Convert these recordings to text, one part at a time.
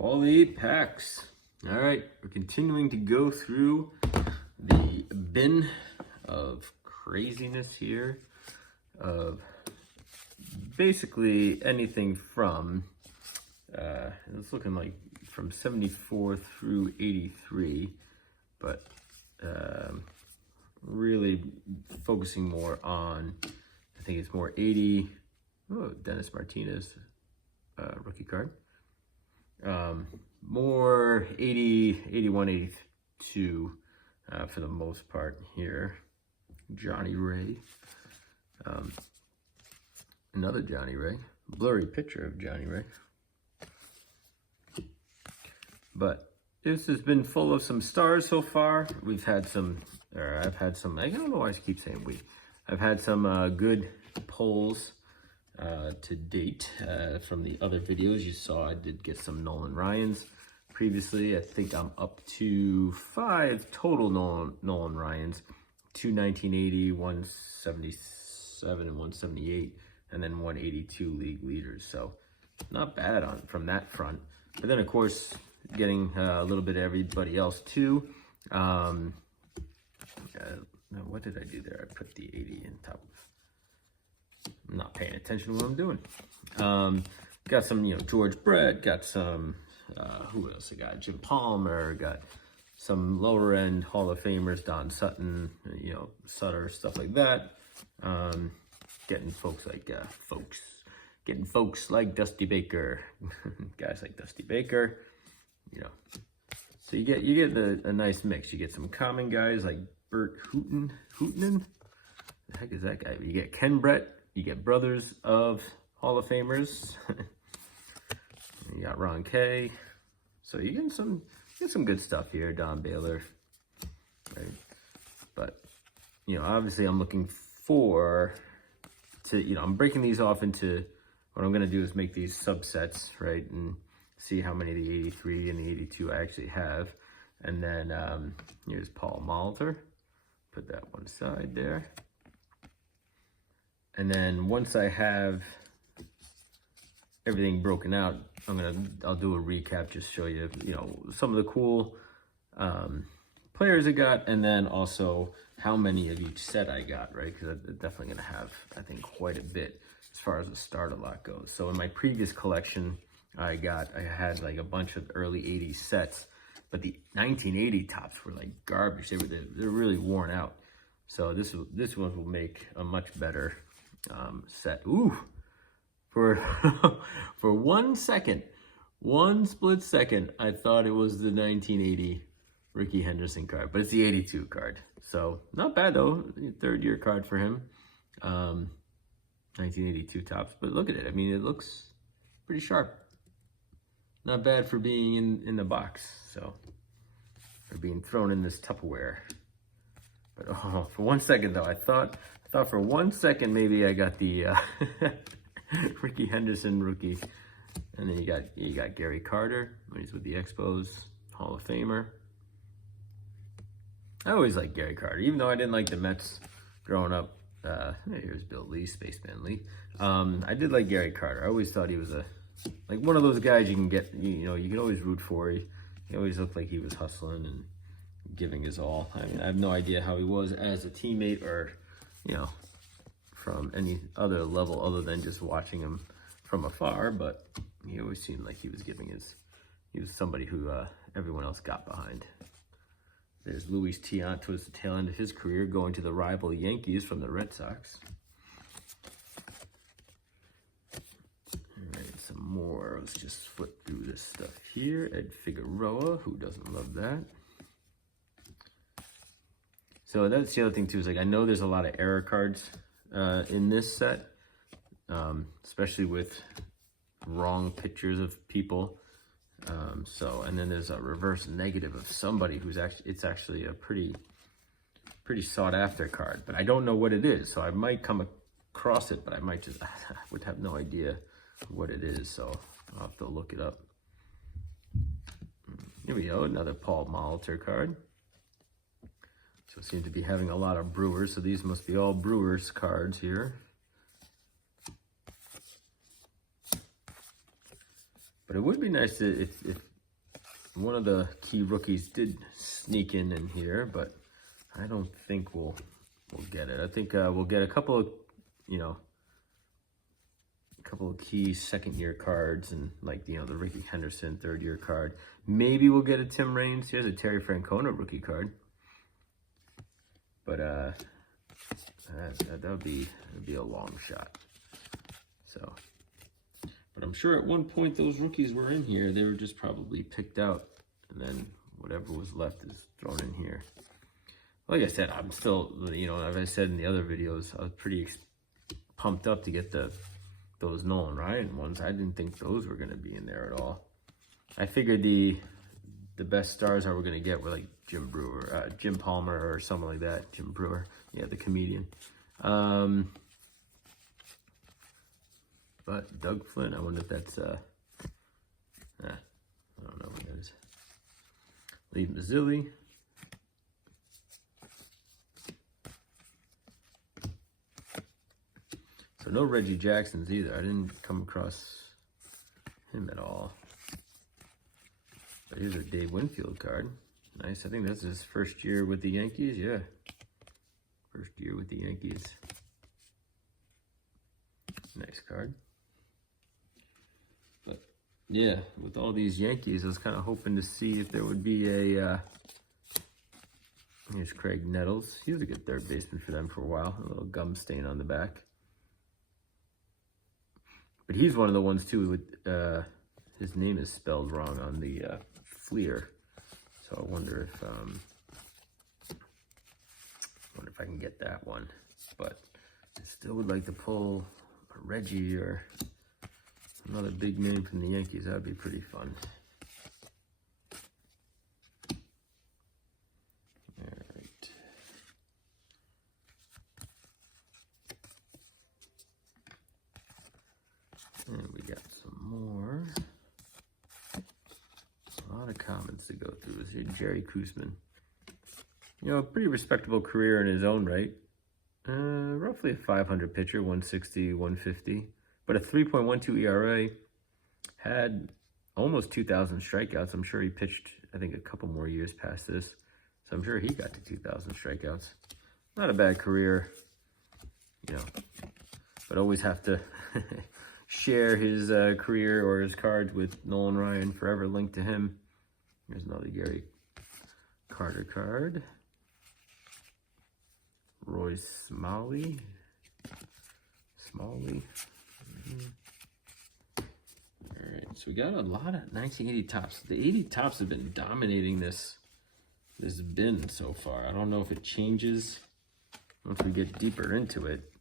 Paulie packs. All right, we're continuing to go through the bin of craziness here of basically anything from, it's looking like from 74 through 83, but really focusing more on, I think it's more 80, Dennis Martinez rookie card. More 80, 81, 82 for the most part here. Johnny Ray. Another Johnny Ray. Blurry picture of Johnny Ray. But this has been full of some stars so far. We've had some, or I've had some, I don't know why I keep saying we. I've had some good pulls to date from the other videos you saw. I did get some Nolan Ryans previously. I think I'm up to 5 total Nolan Ryans, 2 1980, 177 and 178, and then 182 league leaders. So not bad on from that front. But then of course getting a little bit of everybody else too. What did I do there? I put the 80 in top. I'm not paying attention to what I'm doing. Got some, George Brett, got some, who else I got? Jim Palmer, got some lower end Hall of Famers, Don Sutton, Sutter, stuff like that. Getting folks like, getting folks like Dusty Baker, guys like Dusty Baker, So you get a nice mix. You get some common guys like Bert Hooten. The heck is that guy? You get Ken Brett. You get brothers of Hall of Famers. You got Ron Kay. So you get some good stuff here. Don Baylor. Right? But, obviously I'm looking I'm breaking these off into, what I'm going to do is make these subsets, right? And see how many of the 83 and the 82 I actually have. And then here's Paul Molitor. Put that one side there. And then once I have everything broken out, I'll do a recap, just show you, some of the cool players I got, and then also how many of each set I got, right? Because I'm definitely gonna have, I think, quite a bit as far as the starter lot goes. So in my previous collection, I had like a bunch of early 80s sets, but the 1980 tops were like garbage. They're really worn out. So this one will make a much better set. Ooh, for for 1 second, one split second, I thought it was the 1980 Rickey Henderson card, but it's the 82 card. So not bad though, third year card for him. 1982 tops, but look at it. I mean, it looks pretty sharp. Not bad for being in the box. So for being thrown in this Tupperware. But for 1 second though, I thought for 1 second maybe I got the Rickey Henderson rookie. And then you got Gary Carter when he's with the Expos, Hall of Famer. I always liked Gary Carter, even though I didn't like the Mets growing up. Here's Bill Lee, Spaceman Lee. I did like Gary Carter. I always thought he was one of those guys you can get, you can always root for. He always looked like he was hustling and giving his all. I mean, I have no idea how he was as a teammate or, from any other level other than just watching him from afar, but he always seemed like he was he was somebody who everyone else got behind. There's Luis Tiant towards the tail end of his career, going to the rival Yankees from the Red Sox. All right, some more. Let's just flip through this stuff here. Ed Figueroa, who doesn't love that? So that's the other thing too, is I know there's a lot of error cards in this set, especially with wrong pictures of people. And then there's a reverse negative of somebody who's it's actually a pretty sought after card, but I don't know what it is. So I might come across it, but I might I would have no idea what it is. So I'll have to look it up. Here we go, another Paul Molitor card. So it seems to be having a lot of Brewers. So these must be all Brewers cards here. But it would be nice to, if one of the key rookies did sneak in here, but I don't think we'll get it. I think we'll get a couple of, you know, a couple of key second-year cards, and like, you know, the Ricky Henderson third-year card. Maybe we'll get a Tim Raines. Here's a Terry Francona rookie card. But that'd be a long shot. So, but I'm sure at one point those rookies were in here. They were just probably picked out, and then whatever was left is thrown in here. Like I said, I'm still, you know, as I said in the other videos, I was pretty pumped up to get those Nolan Ryan ones. I didn't think those were going to be in there at all. I figured the best stars I were going to get were like Jim Brewer, Jim Palmer or something like that. Jim Brewer, yeah, the comedian. But Doug Flynn, I wonder if that's, I don't know what that is. Lee Mazzilli. So no Reggie Jacksons either. I didn't come across him at all. But here's a Dave Winfield card. Nice. I think that's his first year with the Yankees. Yeah. First year with the Yankees. Nice card. But yeah, with all these Yankees, I was kind of hoping to see if there would be a, here's Craig Nettles. He was a good third baseman for them for a while. A little gum stain on the back. But he's one of the ones too with, his name is spelled wrong on the Fleer. So I wonder if I can get that one. But I still would like to pull a Reggie or another big name from the Yankees. That would be pretty fun. All right. And we got some more. A lot of comments to go through. This here, Jerry Koosman. You know, a pretty respectable career in his own right. Roughly a 500 pitcher, 160, 150. But a 3.12 ERA. Had almost 2,000 strikeouts. I'm sure he pitched, I think, a couple more years past this. So I'm sure he got to 2,000 strikeouts. Not a bad career, you know. But always have to share his career or his cards with Nolan Ryan, forever linked to him. Here's another Gary Carter card. Royce Smalley. All right, so we got a lot of 1980 tops. The 80 tops have been dominating this bin so far. I don't know if it changes once we get deeper into it,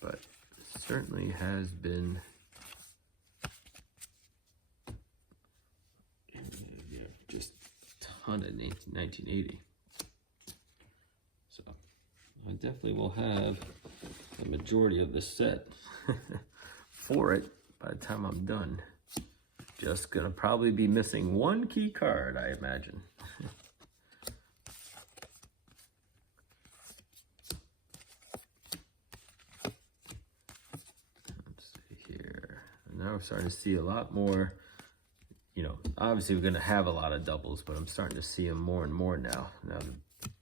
but it certainly has been. Yeah, just a ton of 1980. So I definitely will have the majority of the set for it by the time I'm done. Just gonna probably be missing one key card, I imagine. Let's see here. Now we're starting to see a lot more. You know, obviously we're gonna have a lot of doubles, but I'm starting to see them more and more now. Now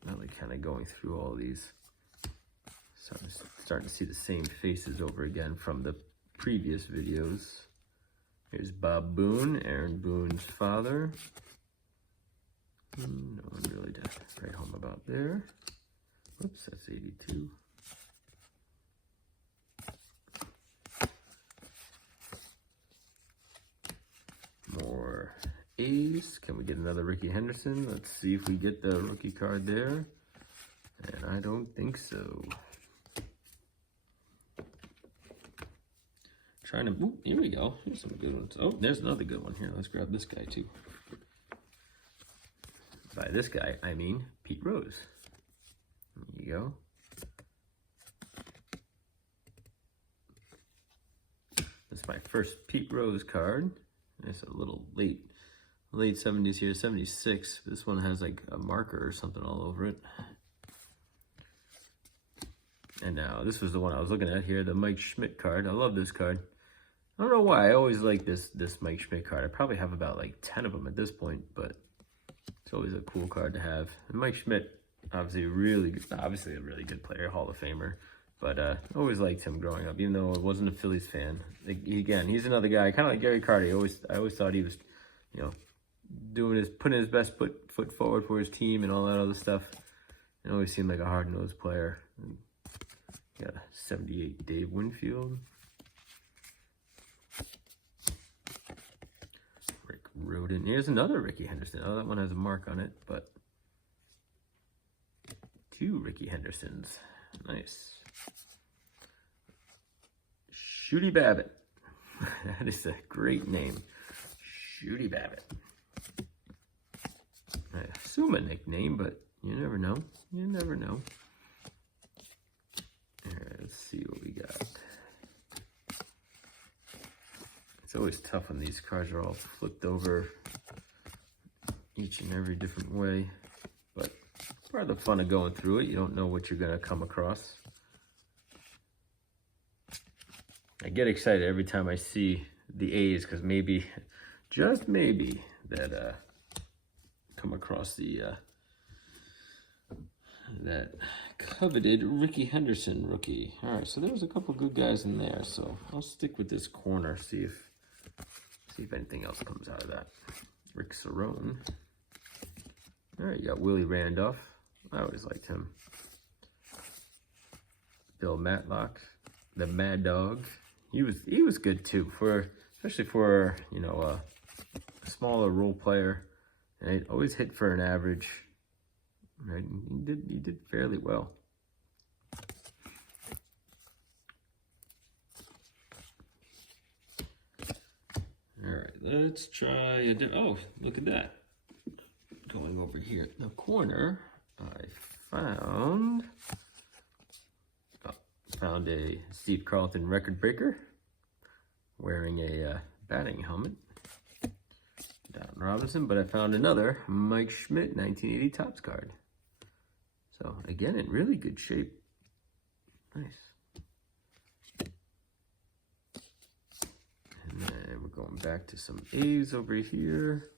they're kind of going through all these. Starting to see the same faces over again from the previous videos. Here's Bob Boone, Aaron Boone's father. No one really to write home about there. Whoops, that's 82. More A's. Can we get another Ricky Henderson? Let's see if we get the rookie card there. And I don't think so. Trying to, ooh, here we go. Here's some good ones. Oh, there's another good one here. Let's grab this guy too. By this guy, I mean Pete Rose. There you go. This is my first Pete Rose card. It's a little late 70s here, 76. This one has like a marker or something all over it. And now, this was the one I was looking at here, the Mike Schmidt card. I love this card. I don't know why. I always like this Mike Schmidt card. I probably have about like 10 of them at this point, but it's always a cool card to have. And Mike Schmidt, obviously a really good player, Hall of Famer. But I always liked him growing up, even though I wasn't a Phillies fan. Like, again, he's another guy, kind of like Gary Carter. I always thought he was, you know, putting his best foot forward for his team and all that other stuff. It always seemed like a hard-nosed player. And got a 78 Dave Winfield. Rick Rhoden. Here's another Ricky Henderson. Oh, that one has a mark on it, but 2 Ricky Hendersons. Nice. Shooty Babbitt. That is a great name. Shooty Babbitt. I assume a nickname, but you never know. You never know. Alright, let's see what we got. It's always tough when these cards are all flipped over each and every different way, but part of the fun of going through it. You don't know what you're going to come across. I get excited every time I see the A's because maybe, just maybe, that come across the that coveted Ricky Henderson rookie. All right, so there was a couple good guys in there, so I'll stick with this corner, see if anything else comes out of that. Rick Cerone. All right, you got Willie Randolph. I always liked him. Bill Matlock, the Mad Dog. He was good too, especially for, you know, a smaller role player. And he'd always hit for an average. Right? He did fairly well. All right, let's try oh, look at that. Going over here in the corner, I found a Steve Carlton record breaker wearing a batting helmet. Don Robinson, but I found another Mike Schmidt 1980 Topps card. So again, in really good shape. Nice. And then we're going back to some A's over here.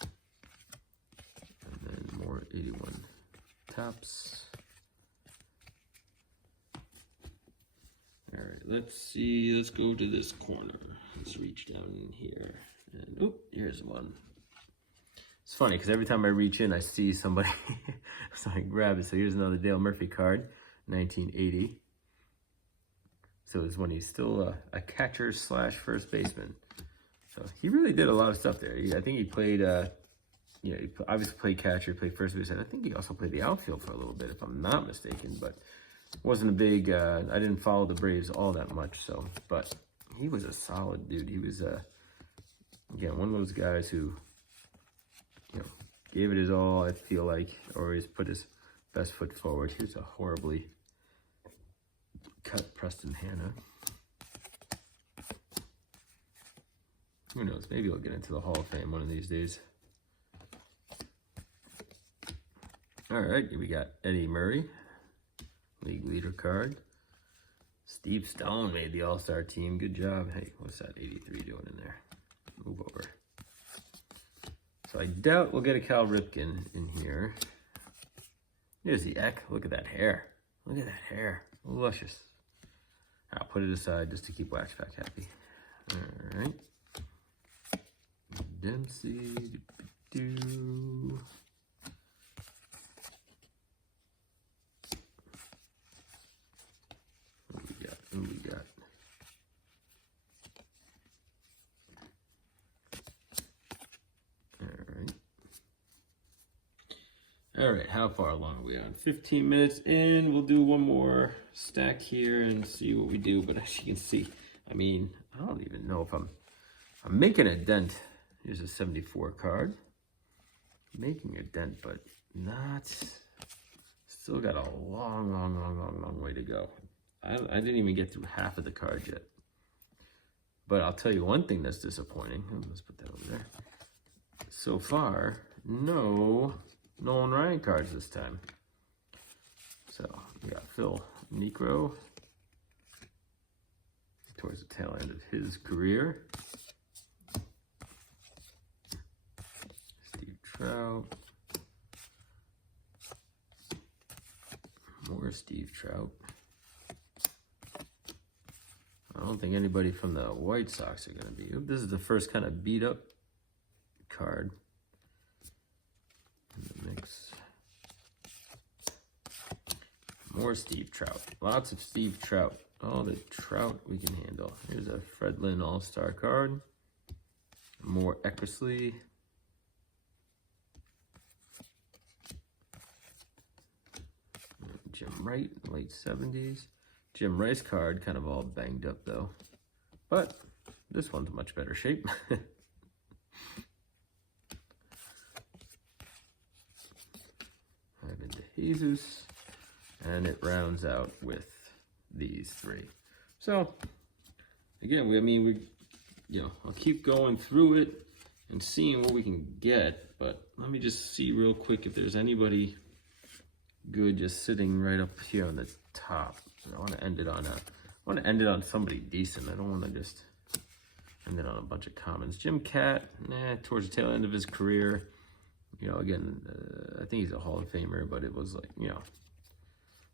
And then more 81 Topps. All right, let's see. Let's go to this corner. Let's reach down in here. And, oh, here's one. It's funny because every time I reach in, I see somebody, so I grab it. So here's another Dale Murphy card, 1980. So it's when he's still a catcher / first baseman. So he really did a lot of stuff there. I think he played, he obviously played catcher, played first base, and I think he also played the outfield for a little bit, if I'm not mistaken. But wasn't a big, I didn't follow the Braves all that much, so, but he was a solid dude. He was, again, one of those guys who, you know, gave it his all, I feel like, or always put his best foot forward. Here's a horribly cut Preston Hanna. Who knows, maybe he'll get into the Hall of Fame one of these days. All right, we got Eddie Murray, league leader card. Steve Stone made the All-Star team. Good job. Hey, what's that 83 doing in there? Move over. So I doubt we'll get a Cal Ripken in here. Here's the Eck. Look at that hair. Look at that hair. Luscious. I'll put it aside just to keep Waxpack happy. All right. Dempsey. Doo-doo. Who we got? All right, how far along are we on? 15 minutes in. We'll do one more stack here and see what we do. But as you can see, I mean, I don't even know if I'm making a dent. Here's a 74 card. Making a dent, but not. Still got a long way to go. I didn't even get through half of the cards yet. But I'll tell you one thing that's disappointing. Let's put that over there. So far, no Nolan Ryan cards this time. So we got Phil Niekro, towards the tail end of his career. Steve Trout. More Steve Trout. I don't think anybody from the White Sox are going to be. This is the first kind of beat up card in the mix. More Steve Trout. Lots of Steve Trout. All the Trout we can handle. Here's a Fred Lynn All-Star card. More Eckersley. Jim Wright, late 70s. Jim Rice card, kind of all banged up though. But this one's much better shape. Ivan DeJesus. And it rounds out with these three. So, again, I'll keep going through it and seeing what we can get. But let me just see real quick if there's anybody good just sitting right up here on the top. I want to end it on somebody decent. I don't want to just end it on a bunch of commons. Jim Cat, towards the tail end of his career. Again, I think he's a Hall of Famer, but it was like,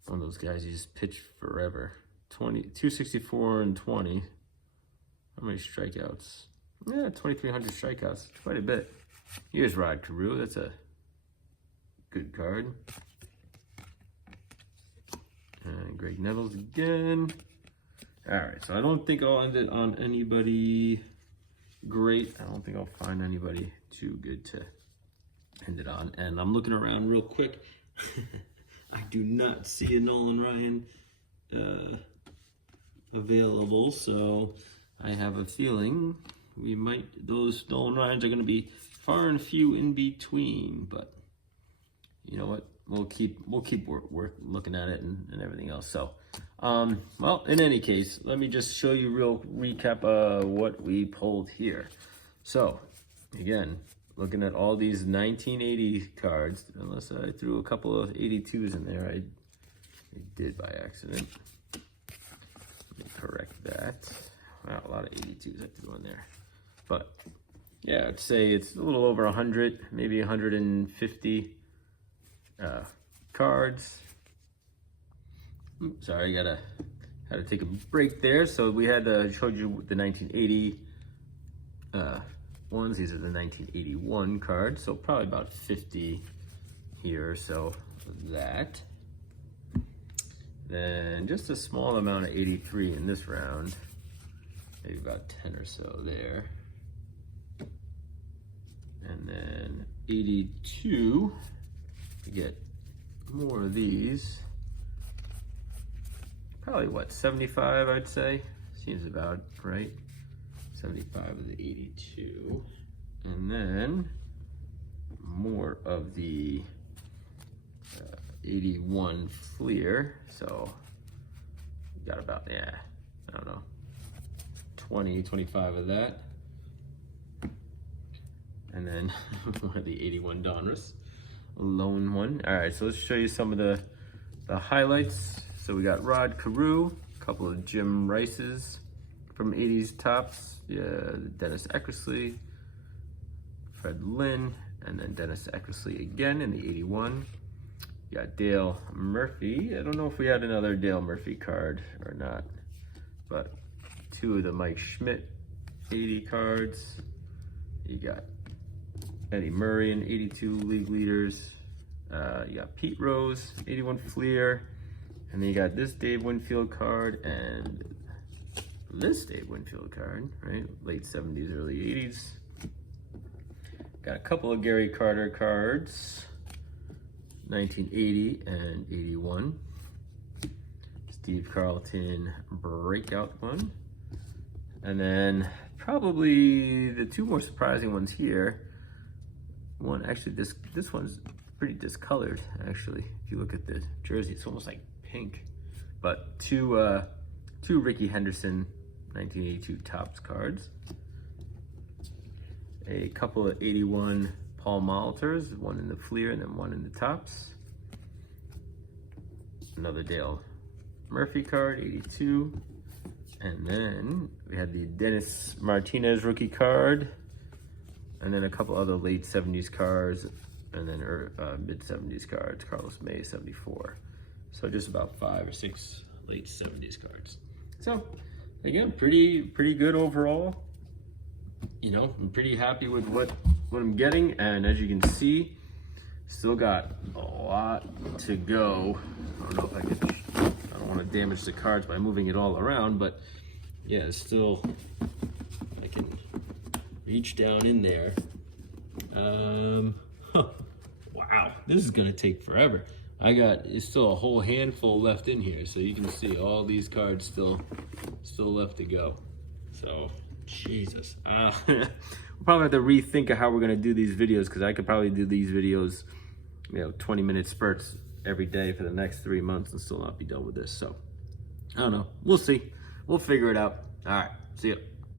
one of those guys you just pitched forever. 264 and 20. How many strikeouts? 2,300 strikeouts. Quite a bit. Here's Rod Carew. That's a good card. And Greg Nettles again. All right, so I don't think I'll end it on anybody great. I don't think I'll find anybody too good to end it on. And I'm looking around real quick. I do not see a Nolan Ryan available, so I have a feeling those Nolan Ryans are going to be far and few in between. But you know what? We'll keep looking at it and everything else. So, well, in any case, let me just show you real recap of what we pulled here. So, again, looking at all these 1980 cards, unless I threw a couple of 82s in there, I did by accident. Let me correct that. Wow, a lot of 82s I threw in there. But, yeah, I'd say it's a little over 100, maybe 150 cards. Oops, sorry, had to take a break there. So we had showed you the 1980 ones. These are the 1981 cards. So probably about 50 here or so of that. Then just a small amount of 83 in this round. Maybe about 10 or so there. And then 82. To get more of these, probably what, 75 I'd say, seems about right. 75 of the 82, and then more of the 81 Fleer. So got about, I don't know, 20, 25 of that, and then one of the 81 Donruss. Lone one. All right, so let's show you some of the highlights. So we got Rod Carew, a couple of Jim Rices from 80s tops, Dennis Eckersley, Fred Lynn, and then Dennis Eckersley again in the 81. You got Dale Murphy. I don't know if we had another Dale Murphy card or not, but two of the Mike Schmidt 80 cards. You got Eddie Murray in 82 league leaders. You got Pete Rose, 81 Fleer. And then you got this Dave Winfield card and this Dave Winfield card, right? Late 70s, early 80s. Got a couple of Gary Carter cards, 1980 and 81. Steve Carlton breakout one. And then probably the two more surprising ones here. One, actually, this one's pretty discolored, actually. If you look at the jersey, it's almost like pink. But two Ricky Henderson 1982 Topps cards. A couple of 81 Paul Molitor's, one in the Fleer and then one in the Topps. Another Dale Murphy card, 82. And then we had the Dennis Martinez rookie card, and then a couple other late 70s cards, and then mid 70s cards. Carlos May 74. So just about 5 or 6 late 70s cards. So again, pretty good overall. You know, I'm pretty happy with what I'm getting, and as you can see, still got a lot to go. I don't know if I don't want to damage the cards by moving it all around, but yeah, it's still, I can reach down in there. Wow, this is gonna take forever. It's still a whole handful left in here, so you can see all these cards still left to go. So, Jesus. We'll probably have to rethink of how we're gonna do these videos, because I could probably do these videos, 20-minute spurts every day for the next 3 months and still not be done with this. So, I don't know. We'll see. We'll figure it out. All right. See ya.